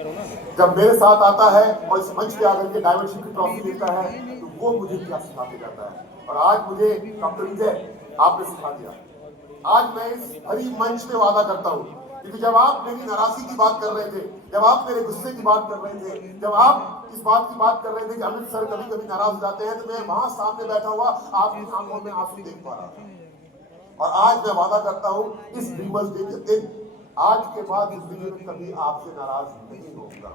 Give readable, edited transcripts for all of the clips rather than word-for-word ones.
जब मेरे साथ आता है और इस मंच पे आकर के डायमंडशिप की ट्रॉफी लेता है तो वो मुझे क्या सिखा के जाता है। और आज मुझे डॉक्टर विजय आपने सिखा दिया। आज मैं इस हरी मंच पे वादा करता हूँ, क्योंकि जब आप मेरी नाराजगी की बात कर रहे थे, जब आप मेरे गुस्से की बात कर रहे थे, जब आप इस बात की बात कर रहे थे कि अमित सर कभी कभी नाराज हो जाते हैं, तो मैं वहां सामने बैठा हुआ आपकी आंखों में आंसू देख पा रहा था। और आज मैं वादा करता हूं इस ड्रीमर्स डे के दिन, आज के बाद जिंदगी में कभी आपसे नाराज नहीं होऊंगा,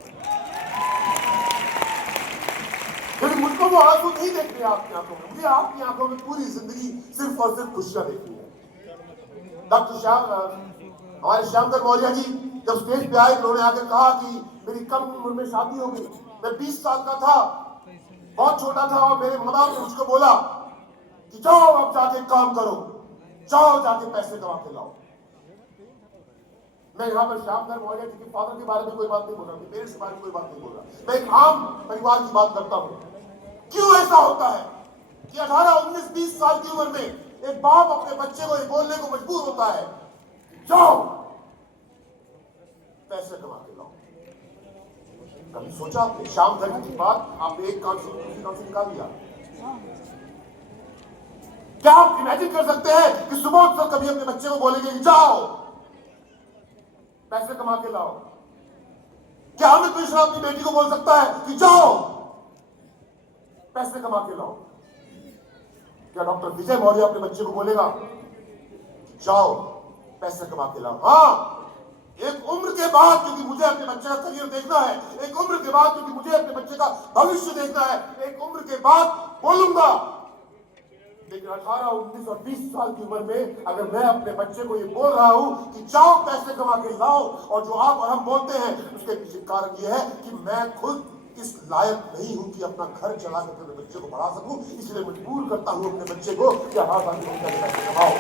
क्योंकि मुझको वो आंसू नहीं देखने आपकी आंखों में, मुझे आपकी आंखों में पूरी जिंदगी सिर्फ और सिर्फ खुशियां देखनी है। डॉक्टर श्याम, हमारे श्यामधर मौर्य जी जब स्टेज पे आए तो उन्होंने आकर कहा कि मेरी कम उम्र में शादी हो गई, मैं 20 साल का था, बहुत छोटा था, और मेरे माँ बाप ने मुझको बोला कि जाओ अब जाके काम करो, जाओ जाके पैसे कमा के लाओ। मैं यहाँ पर श्यामधर मौर्य जी के फादर के बारे में कोई बात नहीं बोल रहा, पेरेंट्स के बारे में कोई बात नहीं बोल रहा, मैं एक आम परिवार की बात करता हूँ। क्यों ऐसा होता है कि 18, 19, 20 साल की उम्र में एक बाप अपने बच्चे को बोलने को मजबूर होता है, जाओ पैसे कमा के लाओ। कभी सोचा आपने श्यामधर की बात आपने एक कान से दूसरी कान से निकाल दिया? क्या आप इमेजिन कर सकते हैं कि सुबह तक कभी अपने बच्चे को बोलेंगे कि जाओ पैसे कमा के लाओ? क्या अमित मिश्रा अपनी बेटी को बोल सकता है कि जाओ पैसे कमा के लाओ? क्या डॉक्टर विजय मौर्य अपने बच्चे को बोलेगा जाओ पैसे कमा के लाओ? हाँ, एक उम्र के बाद, क्योंकि मुझे अपने बच्चे का करियर देखना है, एक उम्र के बाद क्योंकि मुझे अपने बच्चे का भविष्य देखना है, एक उम्र के बाद बोलूंगा। लेकिन 18, 19 और 20 साल की उम्र में अगर मैं अपने बच्चे को ये बोल रहा हूं कि जाओ पैसे कमा के लाओ, और जो आप और हम बोलते हैं उसके पीछे कारण ये है कि मैं खुद इस लायक नहीं हूं कि अपना घर चला कर अपने बच्चे को पढ़ा सकूं, इसलिए मजबूर करता हूं अपने बच्चे को कि हाँ पैसे कमाओ।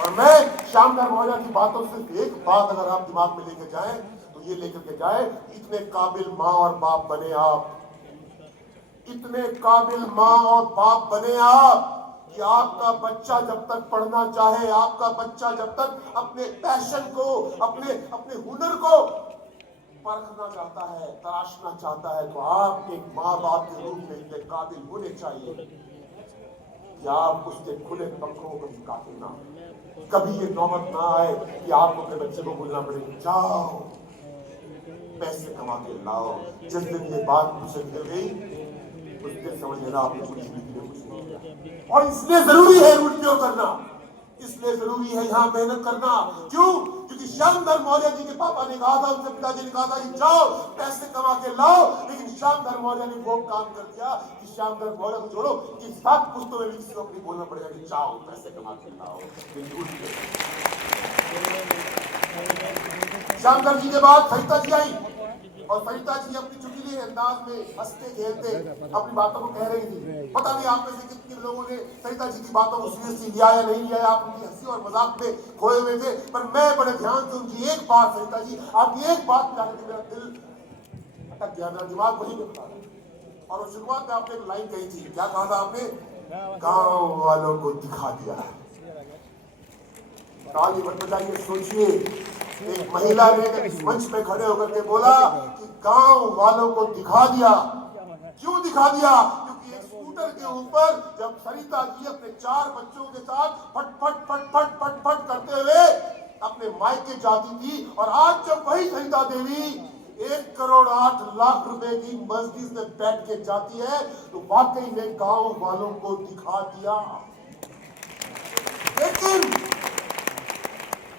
और मैं श्यामधर मौर्य की बातों से सिर्फ एक बात अगर आप दिमाग में लेकर जाएं तो ये लेकर के जाए, इतने काबिल माँ और बाप बने आप, इतने काबिल माँ और बाप बने आप कि आपका बच्चा जब तक पढ़ना चाहे, आपका बच्चा जब तक अपने पैशन को, अपने हुनर को परखना चाहता है, तराशना चाहता है, तो आप एक माँ बाप के रूप में इतने काबिल होने चाहिए कि आप उसके खुले पंखों को कभी काटे ना, कभी ये नौबत ना आए कि आपको अपने बच्चे को बोलना पड़े जाओ पैसे कमा के लाओ। जिस दिन ये बात मुझसे निकल गई उस दिन समझ लेना आपने पूरी जिंदगी में कुछ नहीं किया। और इसलिए जरूरी है रूट क्यों करना, इसलिए जरूरी है यहाँ मेहनत करना। क्यों? क्योंकि श्यामधर मौर्य जी के पापा ने कहा था, उनसे पिताजी ने कहा था कि जाओ पैसे कमा के लाओ, लेकिन श्यामधर मौर्य ने वो काम कर दिया कि श्यामधर मौर्य को छोड़ो कि 7 पुस्तकों में भी किसी को अपनी बोलना पड़ेगा कि जाओ पैसे कमा के लाओ। श्यामधर जी के बाद सरिता जी आई, और सरिता जी अपनी चुटकीले अंदाज में हंसते खेलते अपनी बातों को कह रही थी। पता नहीं आप में से कितने लोगों ने सरिता जी की बातों को सीरियसली लिया या नहीं लिया, आप उनकी हंसी और मजाक में खोए हुए थे, पर मैं बड़े ध्यान से उनकी एक बात, सरिता जी आपकी एक बात पे आकर मेरा दिल अटक गया, मेरा दिमाग वहीं पे खड़ा। और वो शुरुआत में आपने एक लाइन कही थी, क्या कहा था आपने? गांव वालों को दिखा दिया। ताली बजाइए, सोचिए, एक महिला ने इस मंच में खड़े होकर के बोला कि गांव वालों को दिखा दिया। क्यों दिखा दिया? क्योंकि एक स्कूटर के ऊपर जब सरिता जी अपने 4 बच्चों के साथ फट फट फट फट फट फट करते हुए अपने मायके जाती थी, और आज जब वही सरिता देवी 1 करोड़ 8 लाख रुपए की मर्सिडीज में बैठ के जाती है, तो वाकई में गांव वालों को दिखा दिया। लेकिन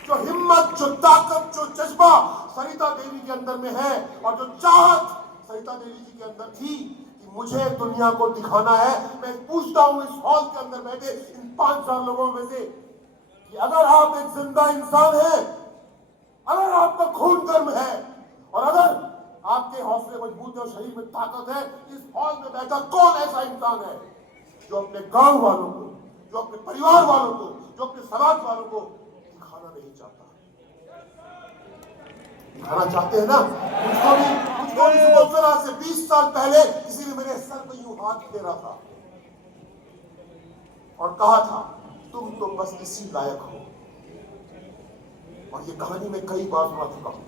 जो हिम्मत, जो ताकत, जो जज्बा सरिता देवी के अंदर में है, और जो चाहत सरिता देवी जी के अंदर थी कि मुझे दुनिया को दिखाना है, मैं पूछता हूं इस हॉल के अंदर बैठे इन 5000 लोगों में से कि अगर आप एक जिंदा इंसान हैं, अगर आपका खून गर्म है, और अगर आपके हौसले मजबूत है और शरीर में ताकत है, इस हॉल में बैठा कौन ऐसा इंसान है जो अपने गांव वालों को, जो अपने परिवार वालों को, जो अपने समाज वालों को दिखाना नहीं चाहता? दिखाना चाहते हैं ना? मुझको भी सुबह से 20 साल पहले किसी ने मेरे सर पे यूं हाथ फेरा था और कहा था तुम तो बस इसी लायक हो। और ये कहानी मैं कई बार सुना चुका हूँ।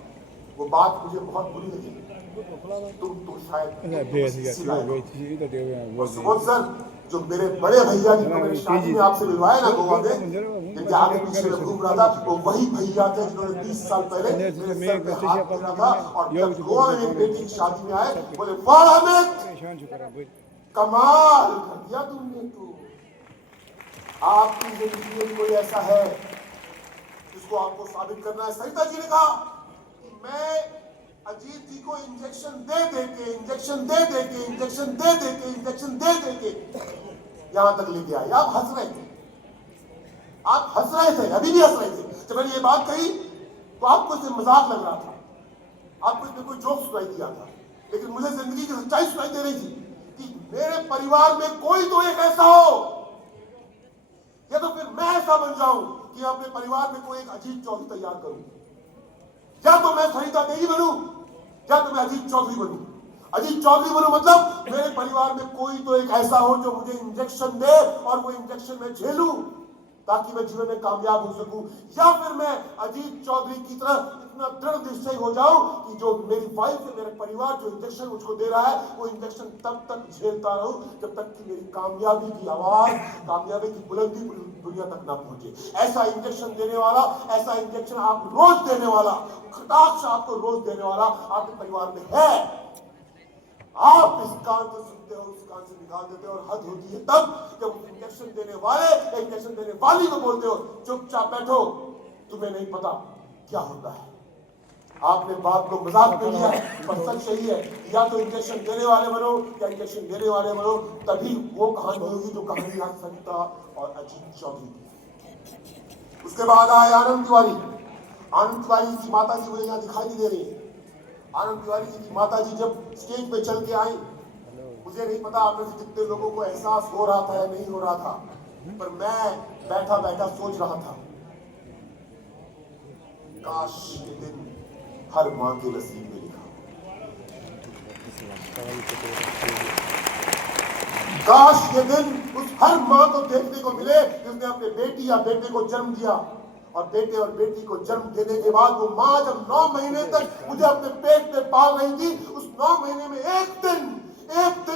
वो बात मुझे बहुत बुरी लगी। तुम तो शायद सुबोध सर, जो मेरे बड़े भैया जिनको मैंने शादी में आपसे मिलवाया ना गोवा में, जिनके आगे पीछे में घूम रहा था, वो वही भैया थे जिन्होंने 30 साल पहले मेरे सर पे हाथ फेरा था। और जब गोवा में मेरी बेटी की शादी में आए, बोले वाह अमित, कमाल कर दिया तुमने। तो आपकी जिंदगी में कोई ऐसा है जिसको आपको साबित करना है? सरिता जी ने कहा कि मैं अजीत जी को इंजेक्शन दे दे के यहां तक लेके आए। आप हंस रहे थे, अभी भी हंस रहे थे। जब मैंने ये बात कही तो आपको इससे मजाक लग रहा था, आपको इसमें कोई जोक सुनाई दिया था, लेकिन मुझे जिंदगी की सच्चाई सुनाई दे रही थी कि मेरे परिवार में कोई तो एक ऐसा हो, या तो फिर मैं ऐसा बन जाऊं कि अपने परिवार में कोई एक अजीत चौधरी तैयार करूं, या तो मैं सरिता देवी बनूं, या तो मैं अजीत चौधरी बनूं। अजीत चौधरी बनूं मतलब मेरे परिवार में कोई तो एक ऐसा हो जो मुझे इंजेक्शन दे और वो इंजेक्शन मैं झेलूं ताकि मैं जीवन में कामयाब हो सकूं, या फिर मैं अजीत चौधरी की तरह इतना दृढ़ निश्चय हो जाऊं कि जो मेरी वाइफ है, मेरे परिवार जो इंजेक्शन मुझको दे रहा है, वो इंजेक्शन तब तक झेलता रहूं जब तक कि मेरी कामयाबी की आवाज, कामयाबी की बुलंदी दुनिया तक ना पहुंचे। ऐसा इंजेक्शन देने वाला, ऐसा इंजेक्शन आप रोज देने वाला, कटाक्ष आपको रोज देने वाला आपके परिवार में है। आप इस कान से सुनते हो, उस कान से निकाल देते हो, और हद होती है तब जब इंजेक्शन देने वाले, इंजेक्शन देने वाली को बोलते हो चुपचाप बैठो, तुम्हें नहीं पता क्या होता है। आपने बात को मजाक में लिया, पर सच यही है, या तो इंजेक्शन देने वाले बनो या इंजेक्शन देने वाले बनो, तभी वो कहानी होगी जो कहानी आज सरिता और अजीत चौधरी की। उसके बाद आए आनंद तिवारी। आनंद तिवारी की माता जी मुझे यहाँ दिखाई नहीं दे रही है। आनंद तिवारी जी की माता जी जब स्टेज पे चल के आई, मुझे नहीं पता आप में से कितने लोगों को एहसास हो रहा था या नहीं हो रहा था, पर मैं बैठा बैठा सोच रहा था, काश ये दिन हर मां के नसीब में लिखा, काश ये दिन उस हर मां को देखने को मिले जिसने अपने बेटी या बेटे को जन्म दिया, और बेटे और बेटी को जन्म देने के बाद वो मां जब 9 महीने तक मुझे अपने पेट में पाल रही थी, उस 9 महीने में एक दिन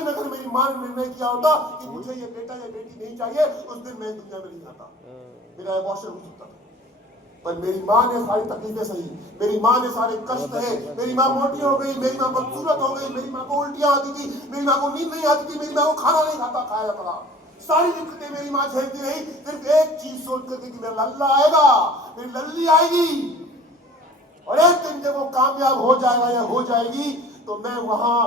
अगर मेरी मां ने निर्णय किया होता कि मुझे ये बेटा या बेटी नहीं चाहिए, उस दिन मैं दुनिया में नहीं आता, मेरा अबॉर्शन हो सकता था। पर मेरी मां ने सारी तकलीफें सही, मेरी मां ने सारे कष्ट सहे, मेरी मां मोटी हो गई, मेरी मां बदसूरत हो गई, मेरी मां को उल्टियां आती थी, मेरी मां को नींद नहीं आती थी, मेरी मां को खाना नहीं खाया पड़ा, सारी दिक्कतें मेरी मां झेलती रही, सिर्फ एक चीज सोच करके कि मेरा लल्ला आएगा, मेरी लल्ली आएगी, और एक दिन जब वो कामयाब हो जाएगा या हो जाएगी तो मैं वहां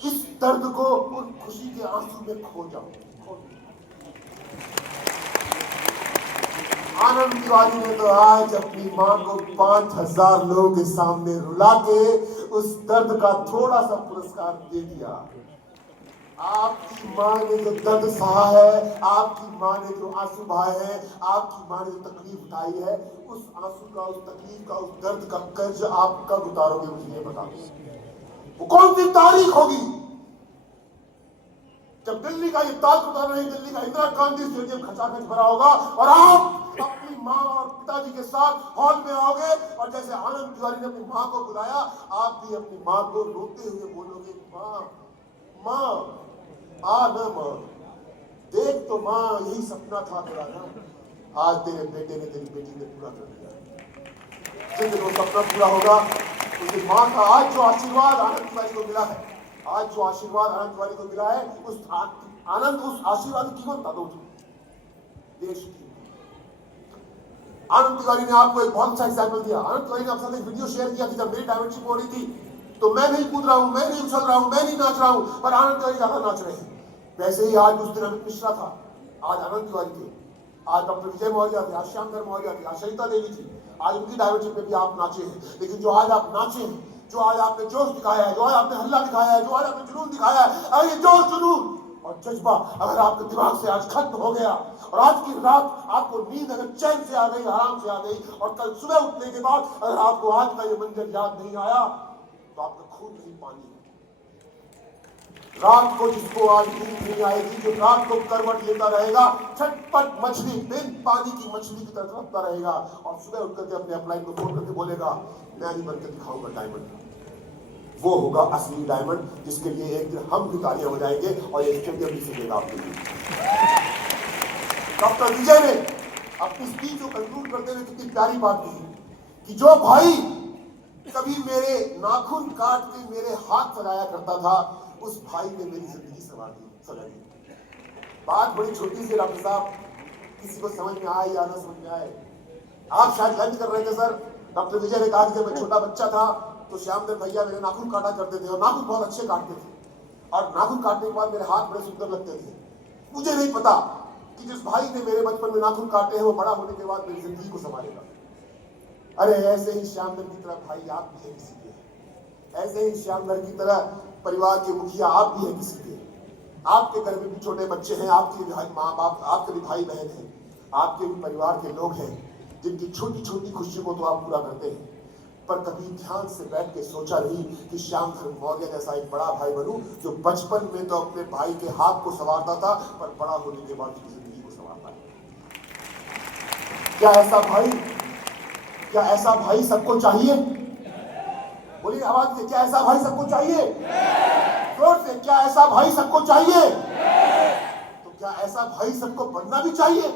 इस दर्द को उन खुशी के आंसू में खो जाऊंगा। आनंद तिवारी ने तो आज अपनी मां को 5000 लोगों के सामने रुला के उस दर्द का थोड़ा सा पुरस्कार दे दिया। आपकी मां ने जो दर्द सहा है, आपकी मां ने जो आंसू बहाए हैं, आपकी मां ने जो तकलीफ उठाई है, उस आंसू का, उस तकलीफ का, उस दर्द का कर्ज आप कब उतारोगे मुझे ये बता दो। वो कौन सी तारीख होगी जब दिल्ली का ये ताज उतार रही, दिल्ली का इंदिरा गांधी स्टेडियम खचाखच भरा होगा और आप अपनी मां और पिताजी के साथ हॉल में आओगे, और जैसे आनंद तिवारी ने अपनी मां को बुलाया, आप भी अपनी मां को रोते हुए बोलोगे, मां मां आ ना मां, देख तो मां यही सपना था तेरा ना, आज तेरे बेटे ने, तेरी बेटी ने पूरा कर दिया। जिस दिन वो सपना पूरा होगा उस दिन मां का आज जो आशीर्वाद आनंद तिवारी को मिला है, आज जो आशीर्वाद आनंद तिवारी को मिला है, उस आशीर्वाद की कीमत बता दो देश की। आनंद तिवारी ने आपको एक बहुत अच्छा एग्जाम्पल दिया। आनंद तिवारी ने आपके साथ एक वीडियो शेयर किया कि जब मेरी डायमेंशन हो रही थी तो मैं नहीं कूद रहा हूं, मैं नहीं उछल रहा हूं, मैं नहीं नाच रहा हूं, पर आनंद तिवारी ज्यादा नाच रहे हैं। वैसे ही आज उस दिन अमित मिश्रा था, आज आनंद तिवारी थे, आज डॉक्टर विजय मौर्य थे, आज श्यामधर मौर्य थे, आज सरिता देवी थी, आज उनकी डायमेंशन में भी आप नाचे हैं। लेकिन जो आज आप नाचे हैं, जो आज आपने जोश दिखाया है, जो आज आपने हल्ला दिखाया है, जो आज आपने जुनून दिखाया है, अगर ये जोश, जुनून और जज्बा अगर आपके दिमाग से आज खत्म हो गया, और आज की रात आपको नींद अगर चैन से आ गई, आराम से आ गई, और कल सुबह उठने के बाद अगर आपको आज का ये मंजर याद नहीं आया, तो आपका खून नहीं पानी है। रात को जिसको आज नींद नहीं आएगी, जो रात को करवट लेता रहेगा, छटपट मछली, बिन पानी की मछली की तरह तड़पता रहेगा, और सुबह उठ करके अपने अपलाइन को फोन करके बोलेगा मैं नहीं बनकर दिखाऊंगा डायमंड। वो होगा असली डायमंड, जिसके लिए एक दिन हम भी तालियां बजाएंगे और ये स्टेडियम भी सजेगा आपके लिए। डॉक्टर विजय ने अपनी स्पीच को कंक्लूड करते हुए कितनी प्यारी बात कही कि जो भाई कभी मेरे नाखून काट के मेरे हाथ सजाया करता था, उस भाई ने मेरी जिंदगी सजा दी। बात बड़ी छोटी सी डॉक्टर साहब, किसी को समझ में आए या ना समझ में आए। आप शायद लंच कर रहे थे सर, डॉक्टर विजय ने कहा कि जब मैं छोटा बच्चा था तो श्यामदेव भैया मेरे नाखून काटा करते थे, और नाखून बहुत अच्छे काटते थे, और नाखून काटने के बाद मेरे हाथ बड़े सुंदर लगते थे। मुझे नहीं पता कि जिस भाई ने मेरे बचपन में नाखून काटे हैं वो बड़ा होने के बाद मेरी जिंदगी को संभालेगा। अरे ऐसे ही श्यामदेव की तरह भाई आप भी है किसी के, ऐसे ही श्यामदेव की तरह परिवार के मुखिया आप भी है किसी के। आपके घर में भी छोटे बच्चे हैं, आपके भी माँ बाप, आपके भी भाई बहन हैं, आपके भी परिवार के लोग हैं जिनकी छोटी छोटी खुशियों को तो आप पूरा करते हैं, पर कभी ध्यान से बैठ के सोचा नहीं कि श्यामधर मौर्य जैसा एक बड़ा भाई बनूं जो बचपन में तो अपने भाई के हाथ को संवारता था, पर बड़ा होने के बाद उसकी जिंदगी को संवारता है। क्या ऐसा भाई सबको चाहिए? बोलिए आवाज से, क्या ऐसा भाई सबको चाहिए? जोर से, क्या ऐसा भाई सबको चाहिए? तो क्या ऐसा भाई सबको बनना भी चाहिए?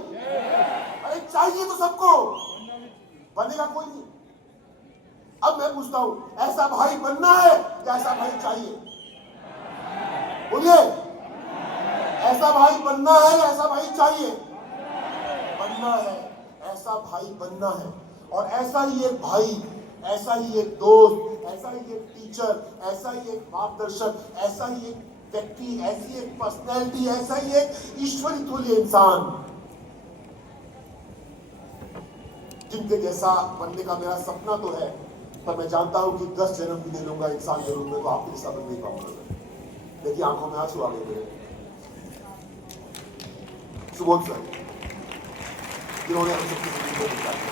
अरे चाहिए तो सबको, बनेगा कोई नहीं। अब मैं पूछता हूं, ऐसा भाई बनना है या ऐसा भाई चाहिए? बोलिए, ऐसा भाई बनना है या ऐसा भाई चाहिए? बनना है, ऐसा भाई बनना है। और ऐसा ही एक भाई, ऐसा ही एक दोस्त, ऐसा ही एक टीचर, ऐसा ही एक मार्गदर्शक, ऐसा ही एक व्यक्ति, ऐसी एक पर्सनैलिटी, ऐसा ही एक ईश्वरी तुल्य इंसान जिनके जैसा बनने का मेरा सपना तो है, पर मैं जानता हूं कि 10 जन्म भी दे लूंगा इंसान के रूप में तो आपके जैसा बन नहीं पाऊंगा। देखिए आंखों में आंसू आ गए मेरे। सुबोध सर जिन्होंने हम सबकी जिंदगी को बचाया,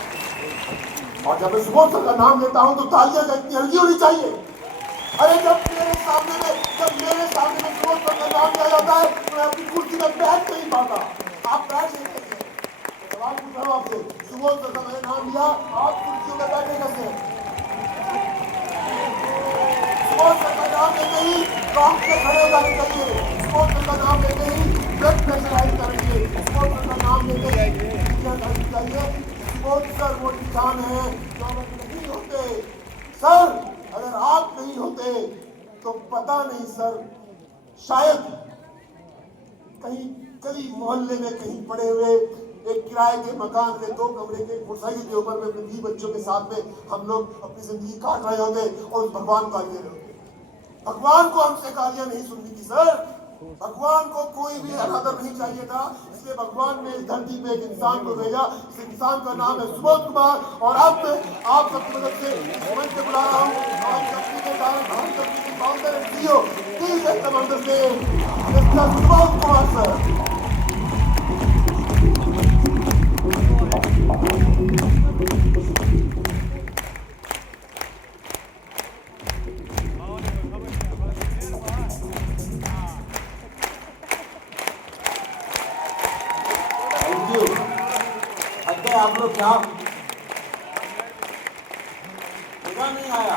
और जब मैं सुबोध सर का नाम लेता हूं तो तालियां इतनी हल्की होनी चाहिए। अरे जब मेरे सामने में सुबोध सर का नाम लिया जाता है तो मैं अपनी कुर्सी में बैठ नहीं पाता। आप बैठ नहीं सकते। सवाल पूछ रहा हूं आपसे, सुबोध सर का मैंने नाम लिया, आप कुर्सियों में बैठे कैसे? सुबोध सर का नाम लेते ही कांप के खड़े हो जाने चाहिए। सुबोध सर का नाम लेते ही ब्लड प्रेशर हाई करेंगे। सुबोध सर का नाम लेते ही चाहिए। सुबोध सर वो इंसान है जो अगर नहीं होते सर, अगर आप नहीं होते तो पता नहीं सर, शायद कहीं गली मोहल्ले में कहीं पड़े हुए एक किराए के मकान में 2 कमरे के मोटरसाइकिल के ऊपर में अपने 20 बच्चों के साथ में हम लोग अपनी जिंदगी काट रहे होते और उस भगवान को गालियां दे रहे होते। भगवान को हमसे गालियां नहीं सुननी थी सर, भगवान को कोई भी अनादर नहीं चाहिए था, इसलिए भगवान ने इस धरती पे एक इंसान को भेजा। इस इंसान का नाम है सुबोध कुमार, और अब मैं आप सबकी मदद से इस मंच पे बुला रहा हूँ आप कंपनी के हम कंपनी के founder and CEO please commander से मिस्टर सुबोध कुमार सर। आप लोग क्या मजा नहीं आया?